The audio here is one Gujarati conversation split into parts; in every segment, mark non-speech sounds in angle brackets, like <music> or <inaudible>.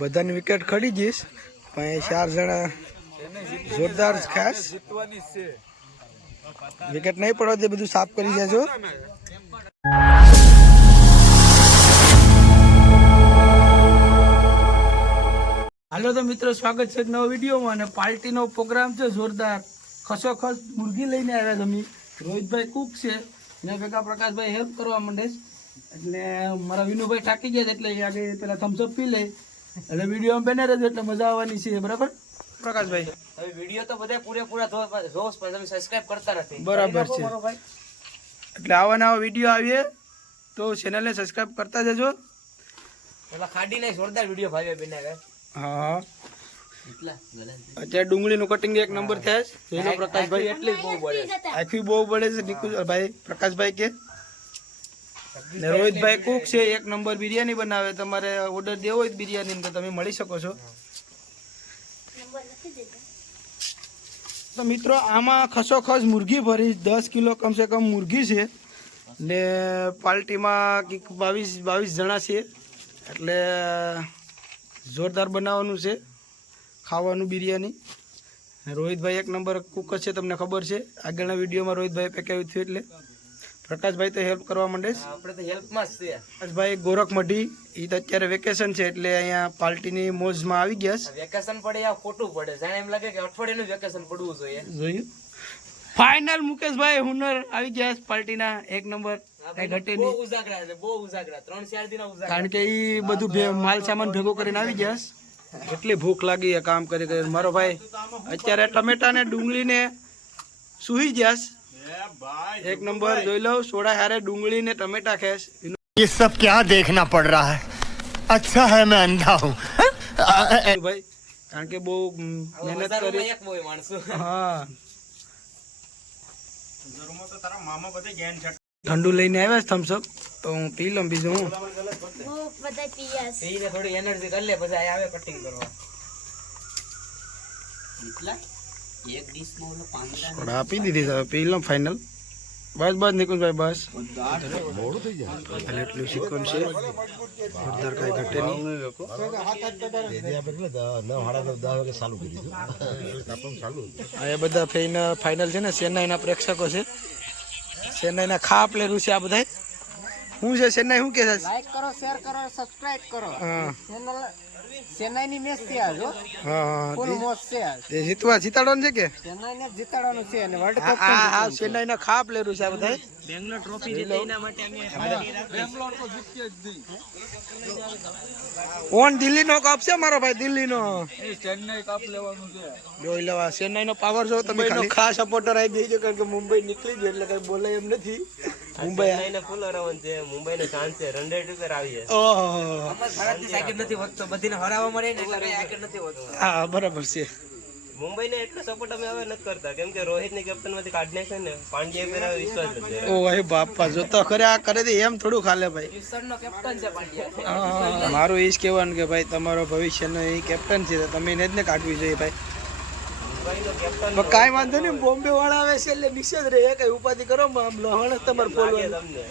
બધાની વિકેટ ખડી જઈશ પણ ચાર જણા જોરદાર ખાસ. વિકેટ નહીં પડવા દે, બધું સાફ કરી જજો હાલો તો મિત્રો, સ્વાગત છે નવો વિડીયોમાં અને પાર્ટીનો પ્રોગ્રામ છે જોરદાર. ખસોખસ મુરગી લઈને આવ્યા તમે. રોહિતભાઈ કુક છે ને ભેગા પ્રકાશભાઈ હેલ્પ કરવા માંડે એટલે મારા વિનુભાઈ થાકી ગયા છે, એટલે આગળ પેલા થમ્સઅપ પી લે. એટલે વીડિયો બને રહેજો એટલે મજા આવવાની છે બરાબર? પ્રકાશભાઈ. હવે વીડિયો તો બધા પૂરેપૂરા જોશ પણ તમે સબસ્ક્રાઇબ કરતા નથી બરાબર છે. એટલે આવા નવા વીડિયો આવીએ તો ચેનલને સબસ્ક્રાઇબ કરતા જજો. પેલા ખાડી નહીં જોરદાર વીડિયો ભાઈ બેન હા. એટલા અત્યારે ડુંગળીનું કટિંગ એક નંબર થયા છે. પ્રકાશભાઈ એટલી જ બહુ પડે આખી બહુ પડે છે નિકુંજભાઈ પ્રકાશભાઈ કે ને રોહિતભાઈ કુક છે, એક નંબર બિરયાની બનાવે. તમારે ઓર્ડર દેવો હોય બિરયાની તો તમે મળી શકો છો. તો મિત્રો, આમાં ખસોખસ મુરગી ભરી, દસ કિલો કમસે કમ મુરગી છે. ને પાર્ટીમાં કંઈક બાવીસ બાવીસ જણા છે એટલે જોરદાર બનાવવાનું છે, ખાવાનું બિરયાની. રોહિતભાઈ એક નંબર કુક છે, તમને ખબર છે. આગળના વિડીયોમાં રોહિતભાઈ પેકેજ થયું એટલે. પ્રકાશભાઈ તો હેલ્પ કરવા માંડે છે. આપણે તો હેલ્પમાં જ છે. પ્રકાશભાઈ ગોરખ મઢી. એ તો અત્યારે વેકેશન છે એટલે અહીંયા પાર્ટીની મોજમાં આવી ગયા છે. વેકેશન પડે યા ખોટું પડે? જાણે એમ લાગે કે અઠવાડિયાનું વેકેશન પડવું જોઈએ. જોયું ફાઇનલ મુકેશભાઈ હુનર. આવી ગયા છે પાર્ટીના એક નંબર કારણ કે એ બધું માલ સામાન ભેગો કરીને આવી ગયા છે. એટલી ભૂખ લાગી કામ કરી કરી મારો ભાઈ અત્યારે ટમેટા ને ડુંગળી ને સુઈ ગયા છે. એક નંબર જોઈ લઉં સોડા હારે ડુંગળી ને ટમેટા ખેસ ये सब क्या देखना पड़ रहा है अच्छा है मैं अंधा हूँ ભાઈ કારણ કે બહુ મ, મહેનત હજારોમાં કરી એક હોય માણસો હા ઠંડુ લઈને આવ્યા છે થમ્સઅપ તો હું પી લઉં બીજું હું બહુ બધા પીયા છે એને થોડી એનર્જી કરી લે પછી આ આવે કટિંગ કરવા આપી દીધી સાહેબ પી લો ફાઇનલ બસ બસ નિકુંજભાઈ બસ. એટલે એટલું શીખવાનું છે. જોરદાર કઈ ઘટે નહીં. આ એ બધા ફેન ફાઇનલ છે ને ચેન્નાઈના પ્રેક્ષકો છે. ચેન્નાઈના ખા પ્લેયરું છે આ બધા શું છે ચેન્નાઈ શું કે છે? લાઈક કરો શેર કરો સબસ્ક્રાઇબ કરો. હા. ચેનલ ચેન્નાઈની મેચ છે આજ હો. હા હા ફૂલ મોજ છે આજ. તે જીતવા જીતાડવાનું છે કે? ચેન્નાઈને જીતાડવાનું છે અને વર્લ્ડ કપ આ આ ચેન્નાઈના ખાપ લેરું છે આ બધા બેંગ્લોર ટ્રોફી જીતે એના માટે અમે બેંગ્લોર તો જીત્ય જ નહીં. કોણ દિલ્હીનો કપ છે મારો ભાઈ દિલ્હીનો. એ ચેન્નઈ કપ લેવાનું છે. જોઈ લેવા ચેન્નાઈનો પાવર જો તમે ખાલી. ખાસ સપોર્ટર આવી ગઈ છે કારણ કે મુંબઈ નીકળી ગઈ એટલે કઈ બોલાય એમ નથી. મુંબઈ ચેન્નાઈને ફૂલ હરાવવાનું છે. મુંબઈને શાંત છે. રન રેટ આવીએ. ઓહો. ભારતની સાઈડ નથી વધતો બધીને હરાવવા મળે ને એટલે કઈ નથી વધતો હા બરાબર છે. મુંબઈને એટલો સપોર્ટ અમે હવે નથી કરતા. કેમ કે રોહિતની કેપ્ટનમાંથી કાઢી ને પાંડ્યા પર વિશ્વાસ નથી ઓ ભાઈ બાપા જો તો ખરે આ કરે દે એમ થોડું ખાલે ભાઈ. નો કેપ્ટન છે પાંડ્યા. મારું એ જ કહેવાનું કે ભાઈ તમારો ભવિષ્યનો એ કેપ્ટન છે તમે એને જ ને કાઢવી જોઈએ ભાઈ. કાંઈ વાંધો નહીં બોમ્બે વાળા આવે છે એટલે નીચે જ રહે. કઈ ઉપાધિ કરો આમ લહણ તમારે બોલવાનું તમને.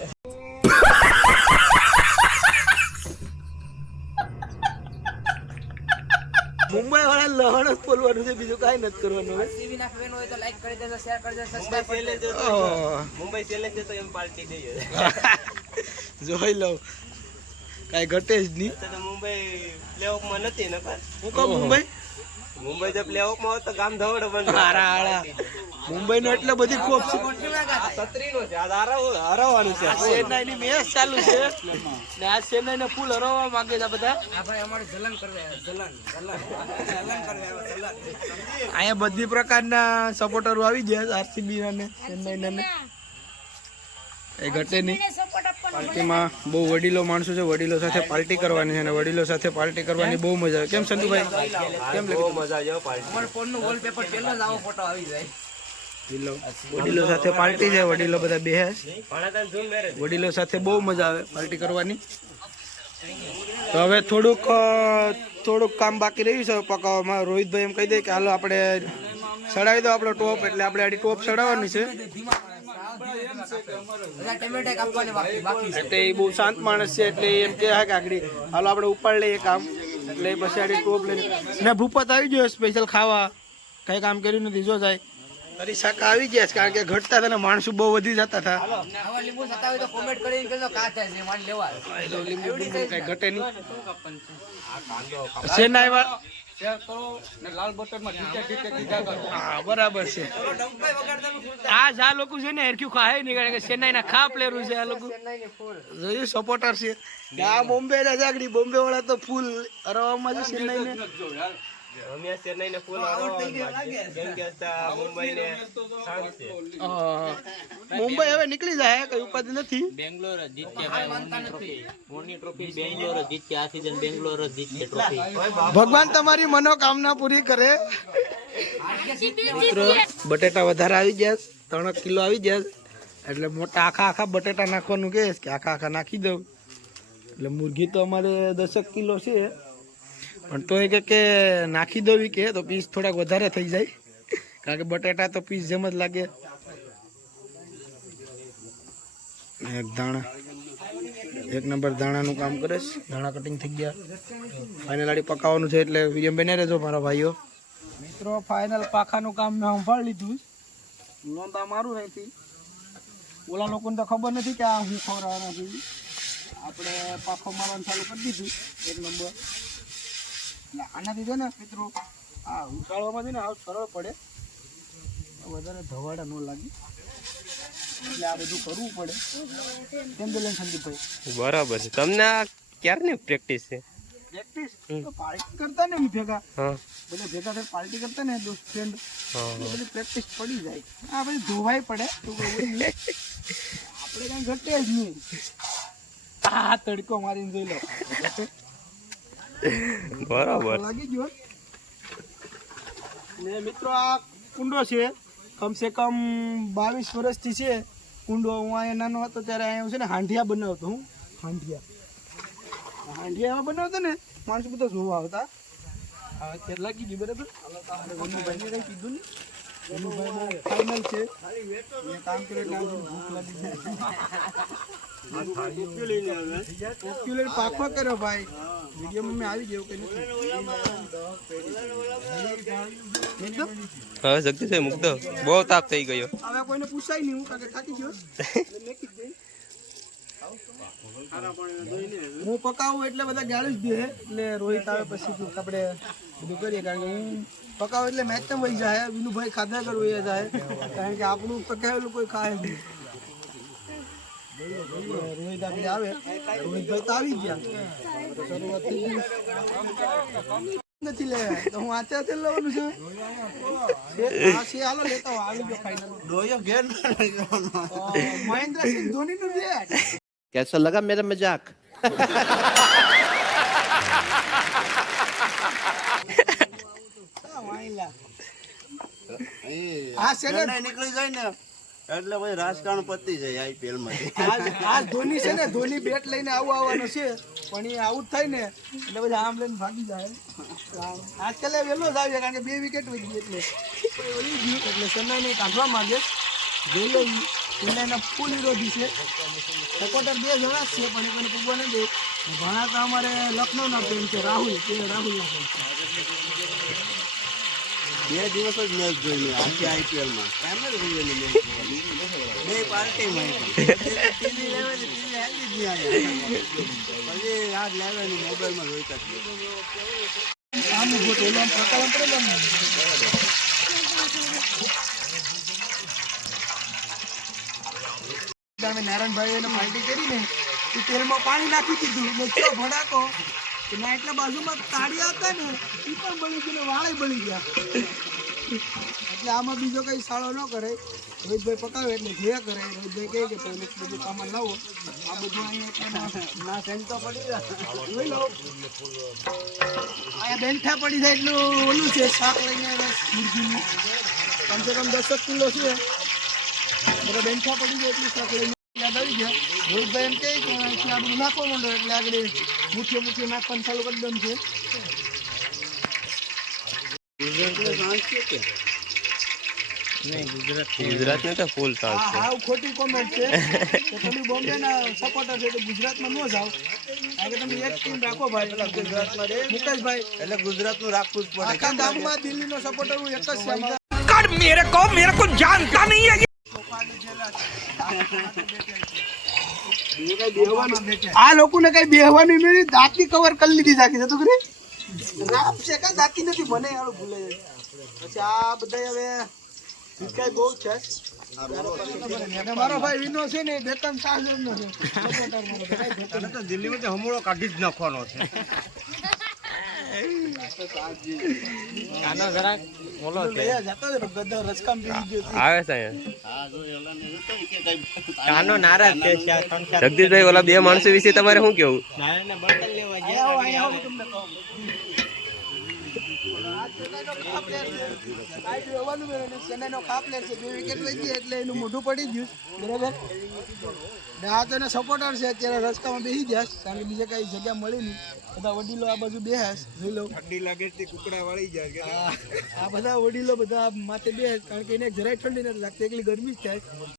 મુંબઈ વાળા લહણ જ બોલવાનું છે બીજું કઈ નથી કરવાનું. ટીવી ના ફેન હોય તો લાઈક કરી દેજો શેર કરી દેજો સબસ્ક્રાઇબ કરી દેજો. મુંબઈ ચેલેન્જ તો એમ પાર્ટી દઈએ. <laughs> જોઈ લઉં. કાઈ ઘટે જ નહીં. તો મુંબઈ પ્લેઓફમાં નથી ને હું કહું મુંબઈ? મુંબઈ જબ લેવો માં તો ગામ ધવડ બન. મારા આળા મુંબઈ નો એટલે બધી છે. છત્રી નો છે આ હરાવ- હરાવવાનું છે. આ ચેન્નાઈની મેચ ચાલુ છે. ને આ ચેન્નાઈને ફૂલ હરાવવા માંગે છે બધા. આ ભાઈ અમારે જલન કરવા જલન જલન. જલન કરવા જલન. અહીંયા બધી પ્રકારના સપોર્ટરો આવી ગયા આરસીબી અને ચેન્નાઈના ને. એ ઘટે નહીં. પાર્ટીમાં બહુ વડીલો માણસો છે વડીલો સાથે પાર્ટી કરવાની છે અને વડીલો સાથે પાર્ટી કરવાની બહુ મજા આવે. કેમ સંતુભાઈ? કેમ બહુ મજા આવે પાર્ટી. અમાર ફોનનું વોલપેપર પહેલો જ આવો ફોટો આવી જાય. વડીલો સાથે પાર્ટી છે વડીલો બધા મેરેજ વડીલો સાથે બહુ મજા આવે પાર્ટી કરવાની. તો હવે થોડુંક થોડુંક કામ બાકી રહ્યું છે પકાવવામાં રોહિતભાઈ એમ કહી દે કે હાલો આપણે ચડાવી દો આપણો ટોપ એટલે આપણે આડી ટોપ ચડાવવાની છે. એટલે એ બહુ શાંત માણસ છે, એટલે એમ કે, હા કે આગળ હાલો, આપણે ઉપાડ લઈએ કામ. એટલે પછી આડી ટોપ લઈને ભૂપત આવી ગયો સ્પેશિયલ ખાવા. કઈ કામ કર્યું નથી, જો સાહેબ. તારી શાક આવી ગયા છે કારણ કે ઘટતા હતા ને માણસો બહુ વધી જતા હતા. લીંબુ સતાવી તો કોમેન્ટ કરીને કહેજો કા થાય છે માન લેવા કઈ ઘટે નહીં. સેનાઈ વાળા ને લાલ બટનમાં ટીકે ટીકે કીધા કરો. હા બરાબર છે. આ જ આ લોકો છે ને હરખ્યું ખાય નહીં કારણ કે ચેન્નાઈના ખા પ્લેયરો છે આ લોકો. જોયું સપોર્ટર છે. આ બોમ્બે ના જાગડી બોમ્બે વાળા તો ફૂલ અરવામાં છે ચેન્નાઈને ફૂલ કેમ કે. મુંબઈ હવે નીકળી જાય કઈ ઉપાધિ નથી. બેંગ્લોર જીતશે મોની ટ્રોફી બેંગ્લોર જીતશે આ સીઝન બેંગ્લોર જીતશે ટ્રોફી ભગવાન તમારી મનોકામના પૂરી કરે. મિત્રો બટેટા વધારે આવી ગયા છે. ત્રણ કિલો આવી ગયા. એટલે મોટા આખા આખા બટેટા નાખવાનું કે આખા આખા નાખી દઉં. એટલે મુરઘી તો અમારે દસક કિલો છે. પણ તો એ કહે કે નાખી દેવી કે તો પીસ થોડાક વધારે થઈ જાય. કારણ કે બટેટા તો પીસ જેમ જ લાગે. એક દાણા એક નંબર દાણાનું કામ કરે છે. દાણા કટિંગ થઈ ગયા. ફાઇનલ આડી પકાવવાનું છે એટલે વીડિયો બને રહેજો મારા ભાઈઓ. મિત્રો ફાઇનલ પાખાનું કામ મેં સંભાળી લીધું. નોંધા મારું અહીંથી. ઓલા લોકોને તો ખબર નથી કે આ હું ખવડાવવાનો છું. આપણે પાખો મારવાનું ચાલુ કરી દીધું. એક નંબર. આનાથી છે ને મિત્રો આ ઉછાળવામાં છે ને આવું સરળ પડે. વધારે ધવાડા ન લાગે. એટલે આ બધું કરવું પડે. કેમ બોલે સંદીપભાઈ. બરાબર છે. તમને આ ક્યારની પ્રેક્ટિસ છે? પ્રેક્ટિસ? તો પાર્ટી કરતા ને ભેગા. બધા ભેગા થઈને પાર્ટી કરતા ને દોસ્ત ફ્રેન્ડ બધી પ્રેક્ટિસ પડી જાય. આ બધી ધોવાઈ પડે. <laughs> આપણે કઈ ઘટે જ નહીં. આ તડકો મારીને જોઈ લો. <laughs> બરાબર. લાગી ગયો ને મિત્રો, આ કુંડો છે. કમસે કમ બાવીસ વર્ષથી છે. કુંડો હું અહીંયા નાનો હતો ત્યારે અહીંયા છે ને હાંડિયા બનાવતો હું. હાંડિયા હાંઢિયા. એમાં બનાવતો ને, માણસો બધા જોવા આવતા. હવે ત્યારે લાગી ગયું બરાબર. કીધું ને ફાઇનલ છે કામ કરે એટલે ભૂખ લાગી જાય પોપ્યુલર પાકો કર્યો ભાઈ વિડીયોમાં મેં આવી ગયો કે નથી હવે જગદીશભાઈ મુક્ત બહુ તાપ થઈ ગયો હવે કોઈને પૂછાય નહીં હું કારણ થાકી ગયો. <laughs> હું પકાવું એટલે બધા ગાળી જ દે. એટલે રોહિત આવે પછી આપણે બધું કરીએ કારણ કે હું પકાવું એટલે મેચ તો વહી જાય. વિનુભાઈ ખાધા કર વહી જાય. કારણ કે આપણું પકાવેલું કોઈ ખાય નહીં. રોહિત આપણે આવે. રોહિતભાઈ તો આવી ગયા. નથી લે. તો હું આચે આચે લેવાનું છે. છે હાલો લેતા આવી. ગયો ફાઇનલ ડોયો ઘેર મહેન્દ્રસિંહ ધોની નું બેટ कैसा लगा मेरा मजाक આ છે ને નીકળી જાય ને એટલે ભાઈ રાજકારણ પતી જાય આઈપીએલ માં આજ આજ ધોની છે ને ધોની બેટ લઈને આવું આવવાનો છે પણ એ આઉટ થાય ને એટલે બધા આમ લઈને ભાગી જાય આજકાલ વહેલો જ આવ્યો કારણ કે બે વિકેટ વધી ગઈ એટલે વળી ગયું એટલે ચેન્નાઈને કાઢવા માંગે જોઈ લો ચેન્નાઈના ફૂલ વિરોધી છે. સપોર્ટર બે જણા છે પણ એ કોઈને પૂગવા નહીં દે. ઘણા તો અમારે લખનૌના પ્રેમ છે રાહુલ. કે રાહુલના પ્રેમ છે. બે દિવસ જ મેચ જોઈને આખી આઈપીએલમાં ટાઈમ જ જોઈએ ને મેચ બે પાર્ટી માં ટીવી લેવાની ટીવી હેલી જ નહીં પછી આ લેવાની મોબાઈલમાં જોઈતા આમ ઊભો તો ઓલો આમ પડે ને અમે નારાયણભાઈ એને પાર્ટી કરીને એ તેલમાં પાણી નાખી દીધું. ચો ભડાકો. ના એટલા બાજુમાં તાળિયા હતા ને એ પણ બળી ગયું વાળે બળી ગયા. એટલે આમાં બીજો કઈ સાળો ન કરે. રોહિતભાઈ પકાવે એટલે જે કરે. રોહિતભાઈ કહે કે તમે બધું સામાન લાવો. આ બધું અહીંયા ના સેન્ટ તો પડી જાય અહીંયા બેંઠા પડી જાય એટલું ઓલું છે, શાક લઈને મુરગીનું કમસે કમ દસક કિલો છે. બેંઠા પડી જાય એટલું શાક લઈને યાદ આવી ગયા. રોહિતભાઈ એમ કહે કે અહીંથી આ બધું નાખવા માંડો એટલે આગળ મુઠ્ઠીઓ મુઠ્ઠીઓ નાખવાનું ચાલુ કરી દઉં છે. એટલે શાંત છે કે ગુજરાતનું તો ફૂલ આ હાવ ખોટી કોમેન્ટ છે. કે તમે બોમ્બેના સપોર્ટર છે તો ગુજરાતમાં ન જાઓ. કારણ કે તમે એક ટીમ રાખો ભાઈ. ગુજરાતમાં રે. મુકેશભાઈ. એટલે ગુજરાતનું રાખવું જ પડે. આખા ગામમાં દિલ્હીનો સપોર્ટર હું એક જ છે અમારા. આ લોકોને કઈ બેહવાની નહીં દાંતી કવર કરી લીધી જાકી છે તો ખરી? રામ છે કા દાંતી નથી મને યાર ભૂલે. પછી આ બધા હવે કઈ બહુ છે. મારો ભાઈ વિનો છે ને બે ત્રણ સાલ નો છે દિલ્હીમાં તો હમણાં કાઢી જ નાખવાનો છે. આનો જરાક બોલો. આવે છે કાનો નારાજ છે જગદીશભાઈ ઓલા બે માણસો વિશે તમારે શું કેવું અહીંયા આવો, અહીંયા આવો, તમને કહું. આ ચેન્નાઈનો એટલે પડી ગયું બરાબર તો એના સપોર્ટર છે અત્યારે રસ્તામાં બેસી ગયા કારણ કે બીજે કઈ જગ્યા મળી નહીં બધા વડીલો આ બાજુ છે. જોઈ ઠંડી લાગે તે કુકડા વાળી જાય આ બધા વડીલો બધા માથે બે કારણ કે એને જરાય ઠંડી નથી લાગતી, એકલી ગરમી જ થાય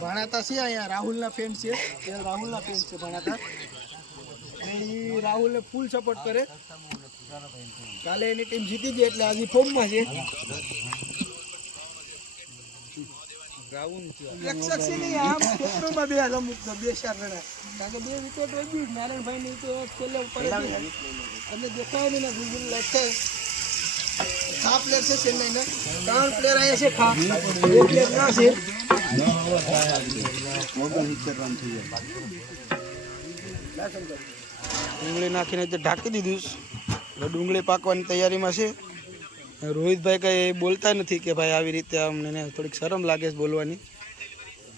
ભણાતા છે અહીંયા રાહુલના ફેન છે. એ રાહુલના ફેન છે ભણાતા. અને ઈ ફૂલ સપોર્ટ કરે. કાલે એની ટીમ જીતી ગઈ એટલે આજે ફોર્મમાં છે. છે નહીં ચાર જણા. કારણ કે બે વિકેટ વહી ગઈ નારાયણભાઈ ની તો છેલ્લે ઉપર હતી. દેખાય ને ગુજર છે ખા પ્લેયર છે ચેન્નાઈના. ત્રણ પ્લેયર અહીંયા છે ખા બે પ્લેયર ના છે. ડુંગળી નાખીને તે ઢાંકી દીધું છે. હવે ડુંગળી પાકવાની તૈયારીમાં છે. રોહિતભાઈ કઈ બોલતા નથી કે ભાઈ આવી રીતે અમને થોડીક શરમ લાગે છે બોલવાની.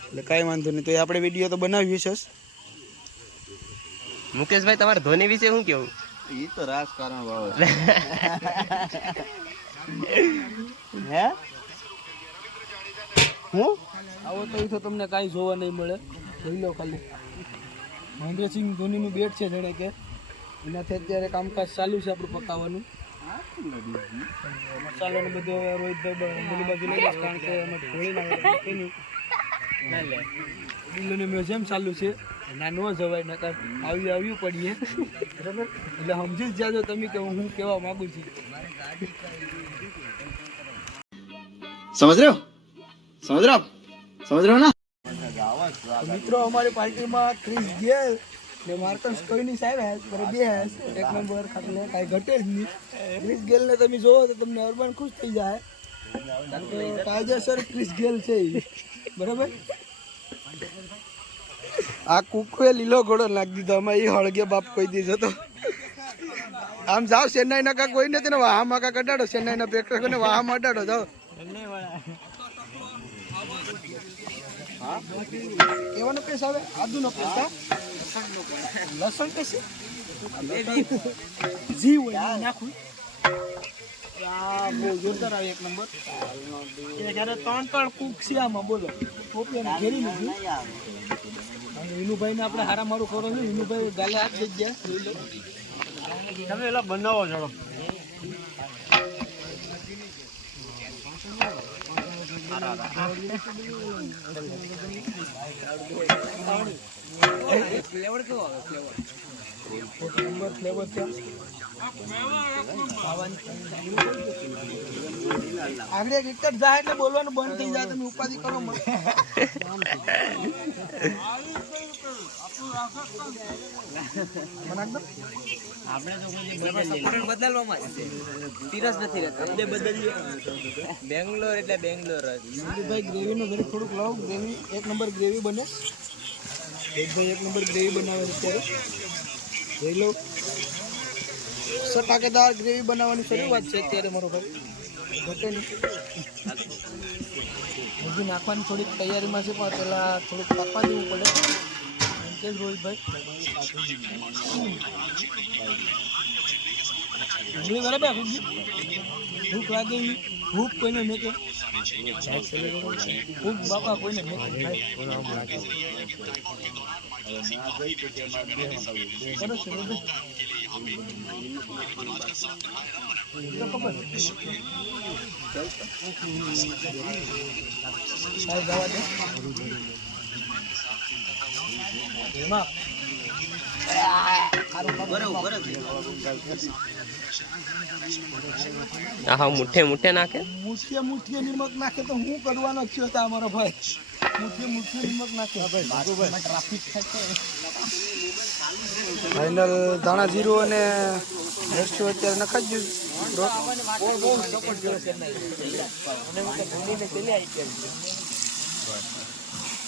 એટલે કાંઈ વાંધો નહીં. તો એ આપણે વીડિયો તો બનાવ્યું છે મુકેશભાઈ તમારે ધોની વિશે શું કેવું? એ તો રાજકારણ વાળો <laughs> હે? હું? આવો તો એ તો તમને કાંઈ જોવા નહીં મળે. જોઈ લો ખાલી. મહેન્દ્રસિંહ ધોનીનું બેટ છે જાણે કે. એનાથી અત્યારે કામકાજ ચાલુ છે આપણું પકાવવાનું. મસાલો બધું બધો રોહિતભાઈ બોલી બાજુ લઈ જાય કારણ કે અમે ધોળી બિલ્લોની મ્યુઝિયમ ચાલુ છે ના ન જવાય નકર આવી આવ્યું પડીએ. બરાબર એટલે સમજી જ જાજો તમે કે હું કહેવા માંગુ છું. સમજ રહ્યો? સમજ રહો સમજ રહો ના? મિત્રો, અમારી પાર્ટીમાં ક્રિસ ગેલ ને માર્કસ કોઈની સાહેબ હેસ પર બે હેસ એક નંબર ખાતને કાંઈ ઘટે જ નહીં. ક્રિસ ગેલ ને તમે જોવો તો તમને અર્બન ખુશ થઈ જાય. કાયદેસર ક્રિસ ગેલ છે બરાબર? આ કુકુએ લીલો ઘોડો નાખી દીધો અમે એ હળગે બાપ કોઈ દીધો તો આમ જાઓ ચેન્નાઈના કા કોઈ નથી ને, વાહામાં કા કટાડો ચેન્નાઈ ચેન્નાઈના પેટ્રોલ ને વાહામાં અટાડો જાઓ. કેવાનો પેસ આવે? આદુનો પેસ હા? લસણ પેસ જી હોય નાખું. જોરદાર આવી એક નંબર. જ્યારે ત્રણ ત્રણ કુક છે બોલો. વિનુભાઈને આપણે હારા મારું કરો છે વિનુભાઈ હાથ દઈ ગયા. તમે એલા બનાવો ઝડપ આગળ એક વિકેટ જાય એટલે બોલવાનું બંધ થઈ જાય તમે ઉપાધિ કરો. મને. <laughs> બદલવામાં જ નથી રહેતા. બદલીએ. બેંગ્લોર એટલે બેંગ્લોર ભાઈ ગ્રેવીનું જરી થોડુંક લાવ. ગ્રેવી એક નંબર ગ્રેવી બને. એક ભાઈ એક નંબર ગ્રેવી બનાવે છે અત્યારે. જોઈ લો. સટાકેદાર ગ્રેવી બનાવવાની શરૂઆત છે અત્યારે મારો ભાઈ. ઘટે નહીં. હજી નાખવાની થોડીક તૈયારીમાં છે પણ પહેલાં થોડુંક પાકવા દેવું પડે. જ રોહિતભાઈ બરાબર ભૂખ લાગે ભૂખ કોઈને મેકે? ભૂખ બાપા કોઈને મેં થાય આ હા મુઠ્ઠે મુઠ્ઠે નાખે? મુઠ્ઠીએ મુઠ્ઠીએ નિમક નાખે તો હું કરવાનો થયો તા અમારો ભાઈ? મુઠ્ઠીએ મુઠ્ઠીએ નિમક નાખે. ટ્રાફિક ફાઇનલ ધાણા જીરું અને મરચું અત્યારે નખાઈ ગયું.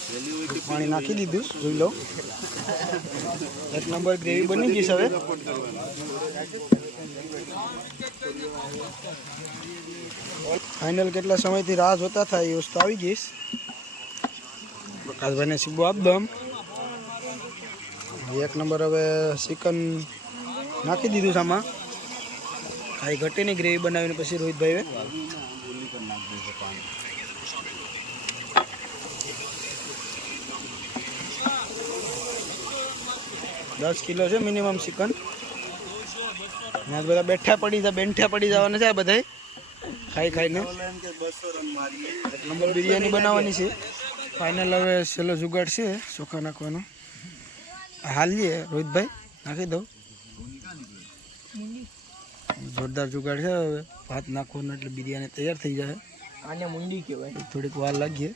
પાણી નાખી દીધું, જોઈ લો. એક નંબર ગ્રેવી બની ગઈ હવે. ફાઇનલ કેટલા સમયથી રાહ જોતા થાય એ વસ્તુ આવી ગઈશ પ્રકાશભાઈને સીબો આપ દો એક નંબર હવે ચિકન નાખી દીધું છે આમાં. ખાઈ ઘટીની ગ્રેવી બનાવીને પછી રોહિતભાઈએ દસ કિલો છે મિનિમમ ચિકન ત્યાં બધા બેઠા પડી જાય બેઠા પડી જવાના છે આ બધા ખાઈ ખાઈને. નંબર બિરયાની બનાવવાની છે. ફાઇનલ હવે છેલ્લો જુગાડ છે ચોખા નાખવાનો. હાલ લઈએ રોહિતભાઈ નાખી દઉં. જોરદાર જુગાડ છે હવે. ભાત નાખવાનો એટલે બિરયાની તૈયાર થઈ જાય. આને મુંડી કહેવાય. થોડીક વાર લાગીએ.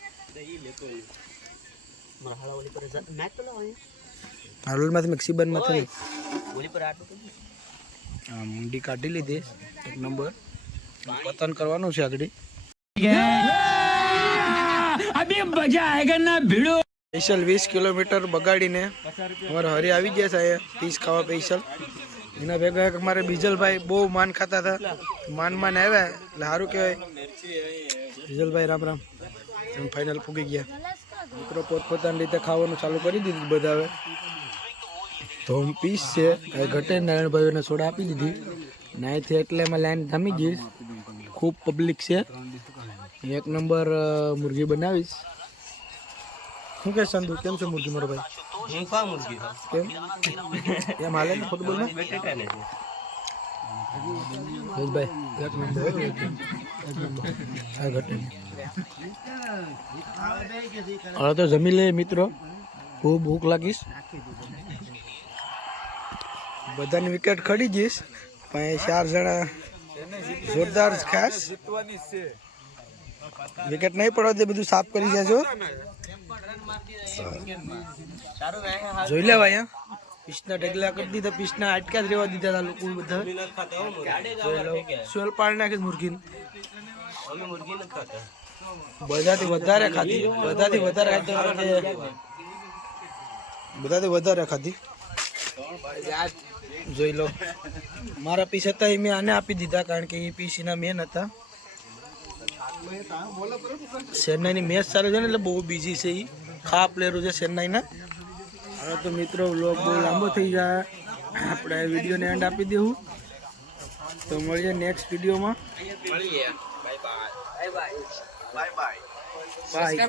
હાલોલમાંથી મેક્સિબનમાંથી હા મુંડી કાઢી લીધી. એક નંબર. પતન કરવાનું છે આગળ. સ્પેશિયલ વીસ કિલોમીટર બગાડીને અમારે હરી આવી ગયા છે પીસ ખાવા સ્પેશિયલ એના ભેગા અમારે બીજલભાઈ બહુ માન ખાતા હતા. માન માન આવ્યા. એટલે સારું કહેવાય. બીજલભાઈ રામ રામ. ફાઇનલ પૂગી ગયા. દીકરો પોતપોતાની રીતે ખાવાનું ચાલુ કરી દીધું બધા હવે તો હું પીસ છે. એ ઘટે નારાયણભાઈને સોડા આપી દીધી. નાઈથી એટલે એમાં લાઈન થામી ગઈ. ખૂબ પબ્લિક છે. એક નંબર મુરગી બનાવીશ. શું કે સંદુ? કેમ છે મુરગી મારો ભાઈ? હું ખા મુરગી કેમ? એમ હાલે ને ફૂટબોલમાં? ને ભાઈ. એક નંબર. આ ઘટે હવે તો જમી લે મિત્રો. ખૂબ ભૂખ લાગીશ. બધાની વિકેટ ખડી જઈશ પણ એ ચાર જણા જોરદાર ખાસ. વિકેટ નહીં પડવા દે બધું સાફ કરી જજો જોઈ લેવા અહીંયા. પીસના ઢગલા કરી દીધા પીસના આટકા જ રહેવા દીધા હતા લોકો બધા. સોલ પાડી નાખે મુરગી અમે મુરગી નથી ખાતા બધાથી વધારે ખાધી. બધાથી વધારે ખાધી. બધાથી વધારે ખાધી. જોઈ લો. મારા પીસ હતા એ મેં આને આપી દીધા કારણ કે એ પીસીના મેન હતા. ચેન્નાઈની મેચ ચાલુ છે ને એટલે બહુ બીજી છે એ ખા પ્લેયરો છે ચેન્નાઈના હવે તો મિત્રો વ્લોગ બહુ લાંબો થઈ જાય. આપણે આ વિડીયોને એન્ડ આપી દેવું. તો મળીએ નેક્સ્ટ વિડીયોમાં બાય